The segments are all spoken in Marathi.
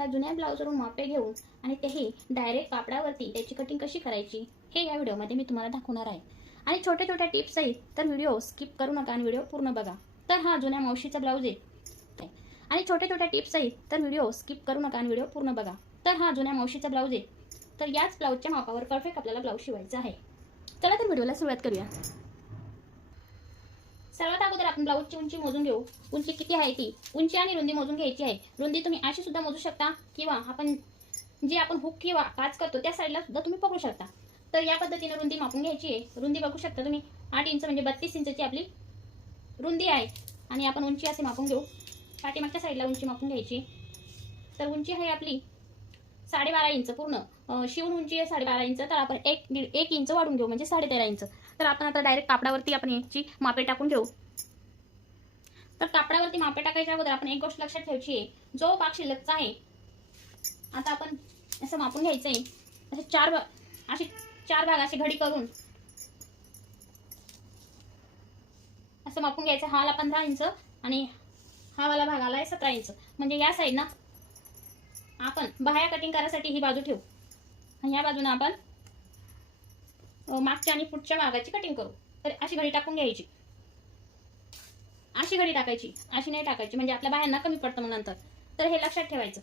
तुम्हाला जुन्या ब्लाऊजवरून मापे घेऊन आणि तेही डायरेक्ट कापडावरती त्याची कटिंग कशी करायची हे या व्हिडिओमध्ये मी तुम्हाला दाखवणार आहे. आणि छोट्या छोट्या टिप्स आहेत तर व्हिडिओ स्किप करू नका आणि व्हिडिओ पूर्ण बघा. तर हा जुन्या मावशीचा ब्लाऊज आहे. आणि छोट्या छोट्या टिप्स आहेत तर व्हिडिओ स्किप करू नका आणि व्हिडिओ पूर्ण बघा. तर हा जुन्या मावशीचा ब्लाऊज आहे. तर याच ब्लाऊजच्या मापावर परफेक्ट आपल्याला ब्लाऊज शिवायचा आहे. चला तर व्हिडिओला सुरुवात करूया. सर्वात अगोदर आपण ब्लाऊजची उंची मोजून घेऊ. उंची किती आहे ती? उंची आणि रुंदी मोजून घ्यायची आहे. रुंदी तुम्ही अशी सुद्धा मोजू शकता किंवा आपण जे आपण हुक किंवा काच करतो त्या साईडला सुद्धा तुम्ही पकडू शकता. तर या पद्धतीने रुंदी मापून घ्यायची आहे. रुंदी बघू शकता तुम्ही. आठ इंच म्हणजे बत्तीस इंचची आपली रुंदी आहे. आणि आपण उंची असे मापून घेऊ. पाठीमागच्या साईडला उंची मापून घ्यायची. तर उंची आहे आपली साडेबारा इंच पूर्ण. शिवून उंची आहे साडेबारा इंच. तर आपण एक दीड एक इंच वाढून घेऊ म्हणजे साडेतेरा इंच. तर आपण आता डायरेक्ट कापडावरती आपण याची मापे टाकून घेऊ. तर कापडावरती मापे टाकायच्या अगोदर आपण एक गोष्ट लक्षात ठेवायची आहे. जो भाग शिल्लकचा आहे आता आपण असं मापून घ्यायचं आहे असे चार भाग असे चार भाग असे घडी करून असं मापून घ्यायचं. हा आला पंधरा इंच आणि हा वाला भाग आला आहे सतरा इंच. म्हणजे या साईडनं आपण बाह्या कटिंग करायसाठी ही बाजू ठेवू. आणि या बाजूनं आपण मागच्या आणि पुढच्या भागाची कटिंग करू. तर अशी घडी टाकून घ्यायची. अशी घडी टाकायची. अशी नाही टाकायची. म्हणजे आपल्या बायांना कमी पडतं मग नंतर. तर हे लक्षात ठेवायचं.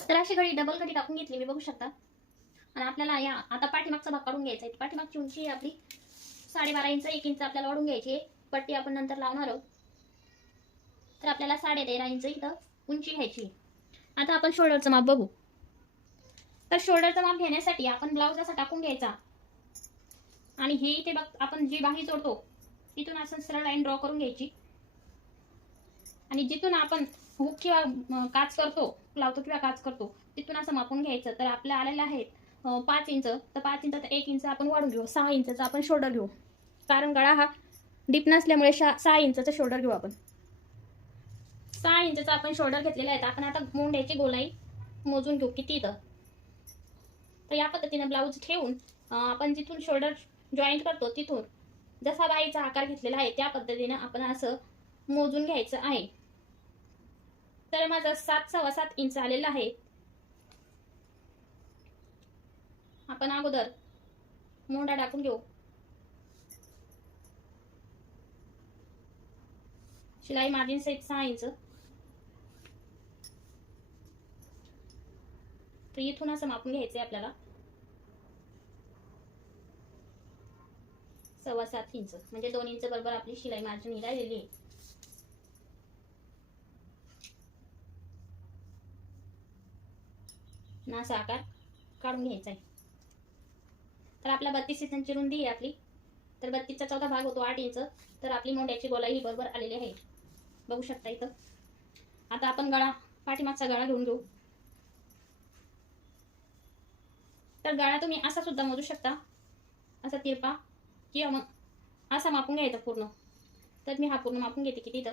तर अशी घडी डबल घडी टाकून घेतली. मी बघू शकता. आणि आपल्याला या आता पाठीमागचा भाग काढून घ्यायचा आहे. पाठीमागची उंची आहे आपली साडेबारा इंच एक इंच आपल्याला वाढून घ्यायची पट्टी आपण नंतर लावणार आहोत. तर आपल्याला साडे तेरा इंच इथं उंची घ्यायची आहे. आता आपण शोल्डरचं माप बघू. तर शोल्डरचं माप घेण्यासाठी आपण ब्लाऊज असा टाकून घ्यायचा. आणि हे इथे बघ आपण जी बाही जोडतो तिथून असं सरळ लाईन ड्रॉ करून घ्यायची. आणि जिथून आपण हुक किंवा काच करतो लावतो किंवा काच करतो तिथून असं मापून घ्यायचं. तर आपल्या आलेलं आहे पाच इंच. तर पाच इंच एक इंच आपण वाढून घेऊ. सहा इंचचा आपण शोल्डर घेऊ. कारण गळा हा डीप नसल्यामुळे शा सहा इंचचा शोल्डर घेऊ आपण. सहा इंचचा आपण शोल्डर घेतलेला आहे. तर आपण आता मोंड्याची गोलाई मोजून घेऊ किती इथं. तर या पद्धतीनं ब्लाऊज ठेवून आपण जिथून शोल्डर जॉईंट करतो तिथून जसा बाईचा आकार घेतलेला आहे त्या पद्धतीनं आपण असं मोजून घ्यायचं आहे. तर माझा सात सव्वा सात इंच आलेला आहे. आपण अगोदर मोंडा टाकून घेऊ. शिलाई मार्जिन सहित सहा इंच तर इथून असं मापून घ्यायचं आहे आपल्याला. सव्वा सात इंच. म्हणजे दोन इंच बरोबर आपली शिलाई मार्जिन राहिलेली आहे. ना असा आकार काढून घ्यायचा आहे तर आपल्या बत्तीस इंचांची रुंदी आहे आपली. तर बत्तीसचा चौथा भाग होतो आठ इंच. तर आपली मोंड्याची गोलाई ही बरोबर आलेली आहे. बघू शकता इथं. आता आपण गळा पाठीमागचा गळा घेऊन घेऊ. तर गाळा तुम्ही असा सुद्धा मोजू शकता. असा तिरपा किंवा मग असा मापून घ्यायचा पूर्ण. तर मी हा पूर्ण मापून घेते किती तर.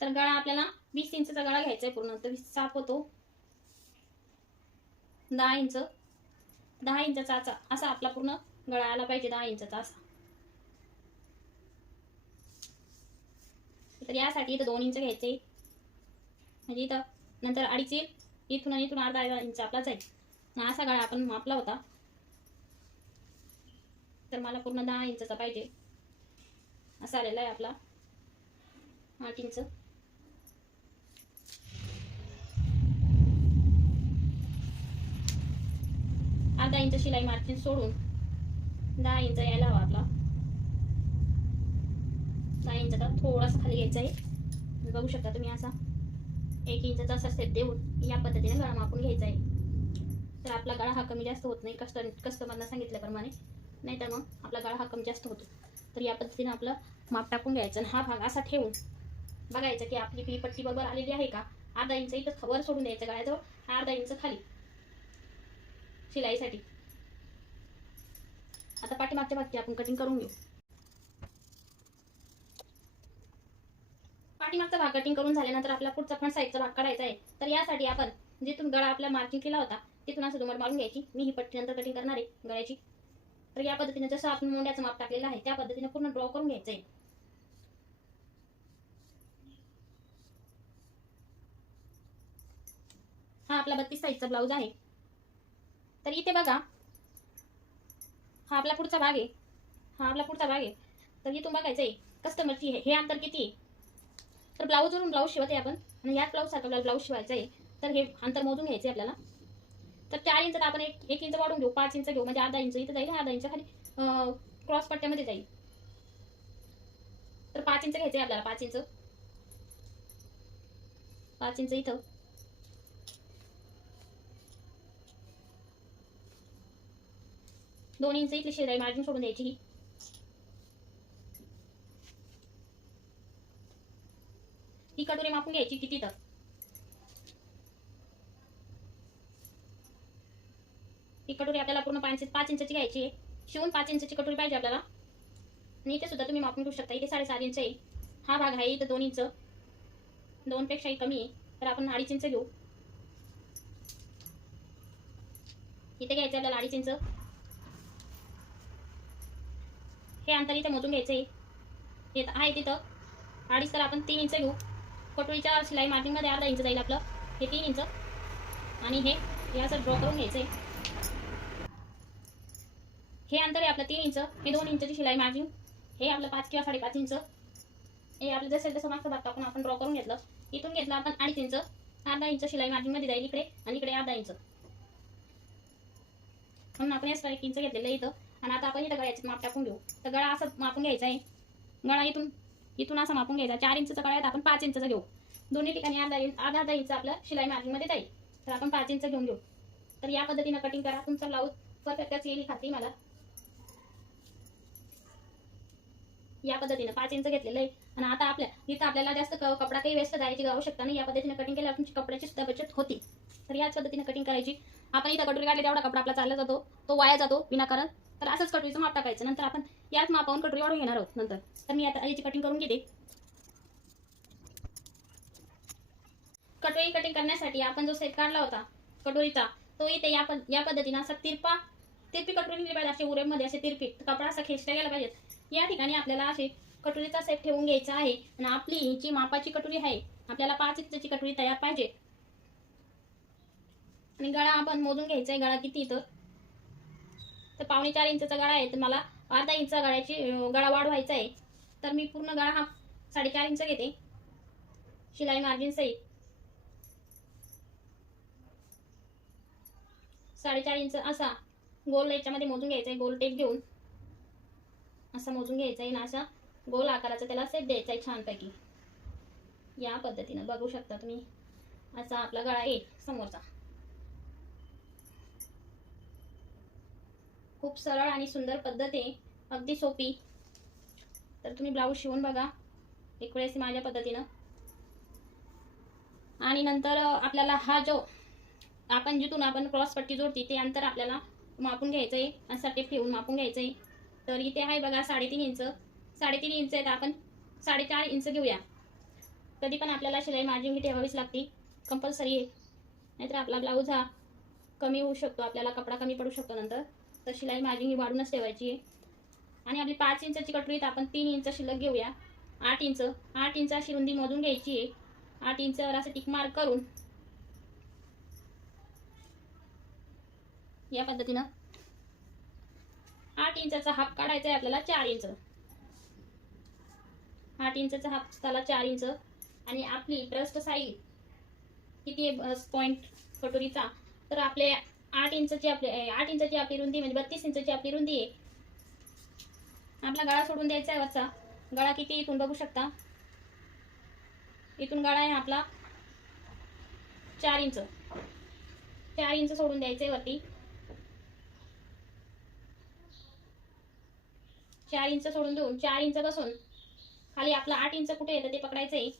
तर गळा आपल्याला वीस इंचचा गळा घ्यायचा आहे पूर्ण. तर वीस साप होतो. दहा इंच. दहा इंचाचा असा असा आपला पूर्ण गळा आला पाहिजे दहा इंचाचा असा. तर यासाठी इथं दोन इंच घ्यायचे. म्हणजे इथं नंतर अडीच येईल इथून आणि इथून अर्धा अर्धा इंच आपला जाईल. असा गाळा आपण मापला होता. तर मला पूर्ण दहा इंचचा पाहिजे. असा आलेला आहे आपला. आठ इंच. अर्धा इंच शिलाई मार्जिन सोडून दहा इंच यायला हवा आपला. दहा इंचाचा थोडासा खाली घ्यायचा आहे. बघू शकता तुम्ही असा. एक इंचाचा असा स्टेप देऊन या पद्धतीने गळा मापून घ्यायचा आहे. तर आपला गळा हा कमी जास्त होत नाही. कस्ट कस्टमरना सांगितल्याप्रमाणे. नाही तर मग आपला गळा हा कमी जास्त होतो. तर या पद्धतीने आपलं माप टाकून घ्यायचं आणि हा भाग असा ठेवून बघायचा की आपली पी पट्टी बरोबर आलेली आहे का? अर्धा इंच इथं खबर सोडून द्यायचं गळ्याजवळ. अर्धा इंच खाली. शिलाईसाठी. आता पाठीमागच्या भागची आपण कटिंग करून घेऊ. पाठीमागचा भाग कटिंग करून झाल्यानंतर आपला पुढचा फ्रंट साईडचा भाग काढायचा आहे. तर यासाठी आपण जिथून गळा आपला मार्किंग केला होता तिथून असं दुमड मारून घ्यायची. मी ही पट्टी नंतर कटिंग करणार आहे गळ्याची. तर या पद्धतीने जसं आपण मोंड्याचं माप टाकलेलं आहे त्या पद्धतीने पूर्ण ड्रॉ करून घ्यायचं आहे. हा आपला बत्तीस साईजचा ब्लाऊज आहे. तर इथे बघा हा आपला पुढचा भाग आहे. हा आपला पुढचा भाग आहे. तर इथून बघायचं आहे कस्टमरची हे अंतर किती आहे? तर ब्लाऊजवरून ब्लाऊज शिवत आहे आपण. आणि याच ब्लाऊज सारखा आपल्याला ब्लाऊज शिवायचा आहे. तर हे अंतर मोजून घ्यायचं आहे आपल्याला. तर चार इंच आपण एक एक इंच वाढून घेऊ. पाच इंच घेऊ. म्हणजे अर्धा इंच. इथं जाईल. अर्धा इंच. खाली क्रॉस पट्ट्यामध्ये जाईल. तर पाच इंच घ्यायचं आहे आपल्याला. पाच इंच. पाच इंच इथं. दोन इंच इथली शिलाई मार्जिन सोडून द्यायची ही. ही कटोरी मापून घ्यायची किती तर? ही कटोरी आपल्याला पूर्ण पाच पाच इंचाची घ्यायची आहे. शिवून पाच इंचाची कटोरी पाहिजे आपल्याला. आणि इथे सुद्धा तुम्ही मापून घेऊ शकता. इथे साडेसात इंच आहे. हा भाग आहे इथं दोन इंच. दोन पेक्षाही कमी आहे. तर आपण अडीच इंच घेऊ. इथे घ्यायचं आपल्याला अडीच इंच. हे अंतर इथे मोजून घ्यायचं आहे. आहे तिथं. अडीच तर आपण तीन इंच घेऊ. कटोरीच्या शिलाई मार्किंगमध्ये अर्धा इंच जाईल आपलं. हे तीन इंच आणि हे हे असं ड्रॉ करून घ्यायचं आहे हे अंतर आहे आपलं तीन इंच हे दोन इंचची शिलाई मार्जिन हे आपलं पाच किंवा साडेपाच इंच हे आपलं जसं जसं मागचं भाग टाकून आपण ड्रॉ करून घेतलं. इथून घेतलं आपण अडीच इंच अर्धा इंच शिलाई मार्जिनमध्ये जाईल इकडे आणि इकडे अर्धा इंच म्हणून आपण याच एक इंच घेतलेलं इथं. आणि आता आपण इथं गळ्याचं माप टाकून घेऊ. तर गळा असं मापून घ्यायचा आहे. गळा इथून इथून असं मापून घ्यायचा. चार इंचचा कळ्यात आपण पाच इंचचा घेऊ. दोन्ही ठिकाणी अर्धा इंच अर्धा अर्धा इंच आपलं शिलाई मार्जिनमध्ये जाईल. तर आपण पाच इंच घेऊन घेऊ. तर या पद्धतीनं कटिंग करा. तुमचा ब्लाऊज परफेक्टच येईल खात्री मला. या पद्धतीनं पाच इंच घेतलेलं आहे. आणि आता आपल्या इथं आपल्याला जास्त कपडा काही वेस्ट जायची आवश्यकता नाही. या पद्धतीने कटिंग केल्यावर तुमची कपड्याची सुद्धा बचत होती. तर याच पद्धतीने कटिंग करायची. आपण इथं कटोरी काढली तेवढा कपडा आपला चालला जातो. तो वाया जातो विनाकारण. तर असंच कटोरीचं माप टाकायचं. नंतर आपण याच मापावून कटोरी वाढून घेणार आहोत नंतर. तर मी आता याची कटिंग करून घेते. कटोरी कटिंग करण्यासाठी आपण जो सेट काढला होता कटोरीचा तो इथे या पद या पद्धतीनं असा तिरपा तिरपी कटोरी निघली पाहिजे असे उरेमध्ये असे तिरपी कपडा असा खेचला गेला पाहिजे या ठिकाणी आपल्याला असे कटोरीचा सेट ठेवून घ्यायचा आहे आणि आपली जी मापाची कटोरी आहे आपल्याला पाच इंचाची कटोरी तयार पाहिजे. आणि गळा आपण मोजून घ्यायचा आहे. गळा किती इथं तर पावणे चार इंचचा गळा आहे. तर मला अर्धा इंच गळ्याची गळा वाढवायचा आहे. तर मी पूर्ण गळा हा साडेचार इंच घेते. शिलाई मार्जिन सहित. साडेचार इंच असा गोल याच्यामध्ये मोजून घ्यायचा आहे. गोल टेप घेऊन. असा मोजून घ्यायचा आहे ना असा गोल आकाराचा त्याला सेट द्यायचा आहे छानपैकी. या पद्धतीनं बघू शकता तुम्ही. असा आपला गळा आहे समोरचा. खूप सरळ आणि सुंदर पद्धत आहे अगदी सोपी. तर तुम्ही ब्लाऊज शिवून बघा. एक वेळेस माझ्या पद्धतीनं. आणि नंतर आपल्याला हा जो आपण जिथून आपण क्रॉस पट्टी जोडती ते अंतर आपल्याला मापून घ्यायचं आहे असं टेप ठेवून मापून घ्यायचं आहे तर इथे आहे बघा साडेतीन इंच. साडेतीन इंच आहेत आपण. साडेचार इंच घेऊया. कधी पण आपल्याला शिलाई मार्जिन ही ठेवावीच लागते. कंपल्सरी आहे. नाहीतर आपला ब्लाऊज हा कमी होऊ शकतो. आपल्याला कपडा कमी पडू शकतो नंतर. तर शिलाई माझी ही वाढूनच ठेवायची आहे. आणि आपली पाच इंचाची कटरीत आपण तीन इंच शिल्लक घेऊया. आठ इंच. आठ इंच अशी रुंदी मोजून घ्यायची आहे. आठ इंचावर असं टिक मार्क करून. या पद्धतीनं. आठ इंचाचा हाफ काढायचा आहे आपल्याला चार इंच. आठ इंचाचा हाफ त्याला चार इंच. आणि आपली ब्रस्ट साईज किती आहे? पॉईंट कटोरीचा. तर आपले आठ इंचची आपली आठ इंचची आपली रुंदी म्हणजे बत्तीस इंचची आपली रुंदी आहे. आपला गळा सोडून द्यायचा आहे वरचा. गळा किती इथून बघू शकता? इथून गळा आहे आपला चार इंच. चार इंच सोडून द्यायचं आहे वरती. चार इंच सोडून देऊन चार इंच बसून. खाली आपलं आठ इंच कुठे येतं ते पकडायचं आहे.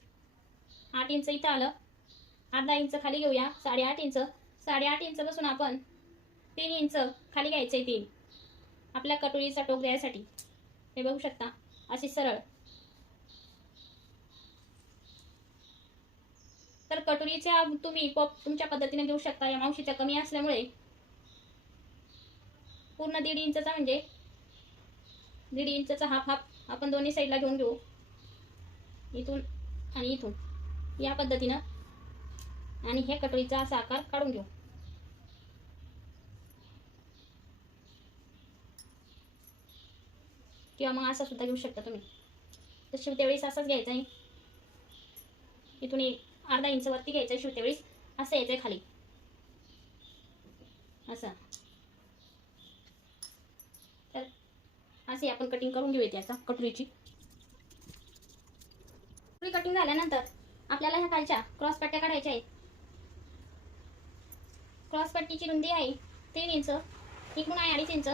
आठ इंच इथं आलं. अर्धा इंच खाली घेऊया. साडेआठ इंच. साडेआठ इंचपासून आपण तीन इंच खाली घ्यायचं आहे तीन. आपल्या कटोरीचा टोक द्यायसाठी. हे बघू शकता अशी सरळ. तर कटोरीच्या तुम्ही पप तुमच्या पद्धतीने घेऊ शकता. या मावशीच्या कमी असल्यामुळे पूर्ण दीड इंचचा म्हणजे दीड इंचचा हाफ हाफ आपण दोन्ही साईडला घेऊन घेऊ. इथून आणि इथून. या पद्धतीनं आणि हे कटोरीचा असा आकार काढून घेऊ. किंवा मग असा सुद्धा घेऊ शकता तुम्ही. तर शिवत्या वेळेस असाच घ्यायचा आहे. इथून एक अर्धा इंच वरती घ्यायचं आहे शिवत्या वेळेस असं यायचं आहे खाली. असं. तर असे आपण कटिंग करून घेऊया त्याचा कटोरीची. कटोरी कटिंग झाल्यानंतर आपल्याला ह्या खालच्या क्रॉस पट्ट्या काढायच्या आहेत. क्रॉस पट्टीची रुंदी आहे तीन इंच एकूण आहे अडीच इंच.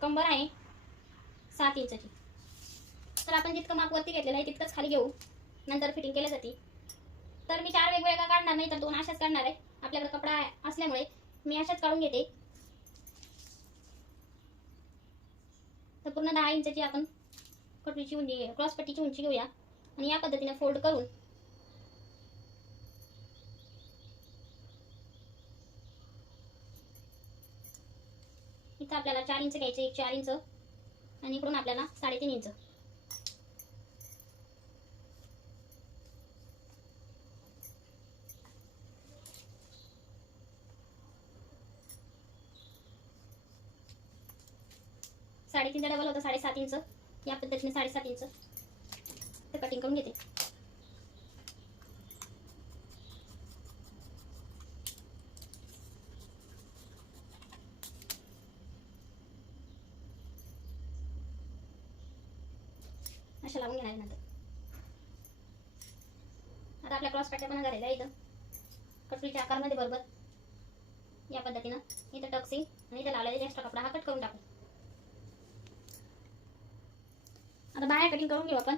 कंबर आहे. सात इंचाची. तर आपण जितकं माप वरती घेतलेलं आहे तितकंच खाली घेऊ. नंतर फिटिंग केली जाते. तर मी चार वेगवेगळ्या काढणार नाही तर दोन अशाच काढणार आहे. आपल्याकडे कपडा असल्यामुळे मी अशाच काढून घेते. तर पूर्ण दहा इंचाची आपण कटोरीची उंची क्रॉस पट्टीची उंची घेऊया. आणि या पद्धतीने फोल्ड करून इथं आपल्याला चार इंच घ्यायचे एक चार इंच. आणि इकडून आपल्याला साडेतीन इंच. साडेतीनचा डबल होता साडेसात इंच. या पद्धतीने साडेसात इंच. ते कटिंग करून घेते. अशा लावून घेणार नंतर? आता आपल्या क्रॉस पण झालेला आहे इथं. कटोरीच्या आकारमध्ये बरोबर. या पद्धतीनं. इथं टक्सिंग आणि इथं लावलेला एक्स्ट्रा कपडा हा कट करून टाकू. आता बाहेर कटिंग करून घेऊ आपण.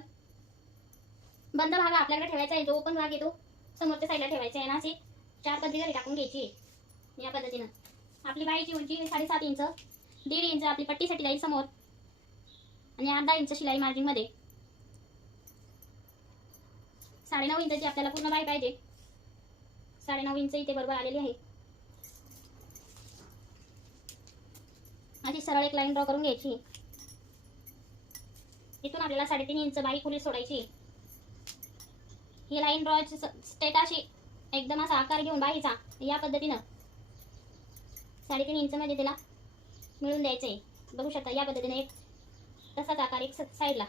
बंद भाग आपल्याकडे ठेवायचा आहे. जो ओपन भाग येतो समोरच्या साईडला ठेवायचा आहे ना अशी चार पद्धती घरी टाकून घ्यायची आहे. या पद्धतीनं. आपली बाईची उंची साडेसात इंच दीड इंच आपली पट्टीसाठी जाईल समोर. आणि अर्धा इंच शिलाई मार्जिनमध्ये साडेनऊ इंचाची आपल्याला पूर्ण बाई पाहिजे. साडेनऊ इंच इथे बरोबर आलेली आहे. अशी सरळ एक लाईन ड्रॉ करून घ्यायची. इथून आपल्याला साडेतीन इंच बाई खोली सोडायची. ही लाईन ड्रॉची स्टेट अशी एकदम असा आकार घेऊन बाईचा या पद्धतीनं. साडेतीन इंच मध्ये तिला मिळून द्यायचे बघू शकता या पद्धतीने एक तसाच आकार एक साईडला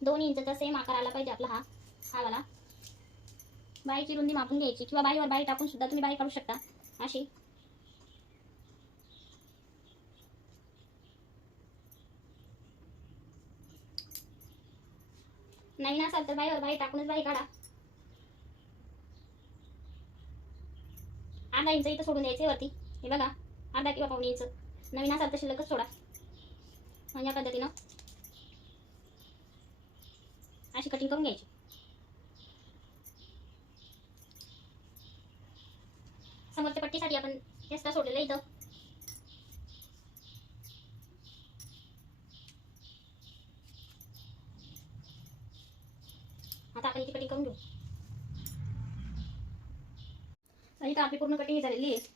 दोन इंचचा सेम आकार आला पाहिजे आपला हा. हा वाला. बाईची रुंदी मापून घ्यायची किंवा बाईवर बाई टाकून सुद्धा तुम्ही बाई काढू शकता. अशी. नाही असाल तर बाईवर बाई टाकूनच बाई काढा. अर्धा इंच इथं सोडून द्यायचे वरती. हे बघा अर्धा किंवा पाहुणे इंच नवीन असाल तर शिल्लकच सोडा. म्हणजे पद्धतीनं. अशी कटिंग करून घ्यायची समोरच्या पट्टीसाठी आपण एक्स्ट्रा सोडलेलं इथं. आता आपण ती कटिंग करून घेऊ. तर इथं आपली पूर्ण कटिंग झालेली आहे.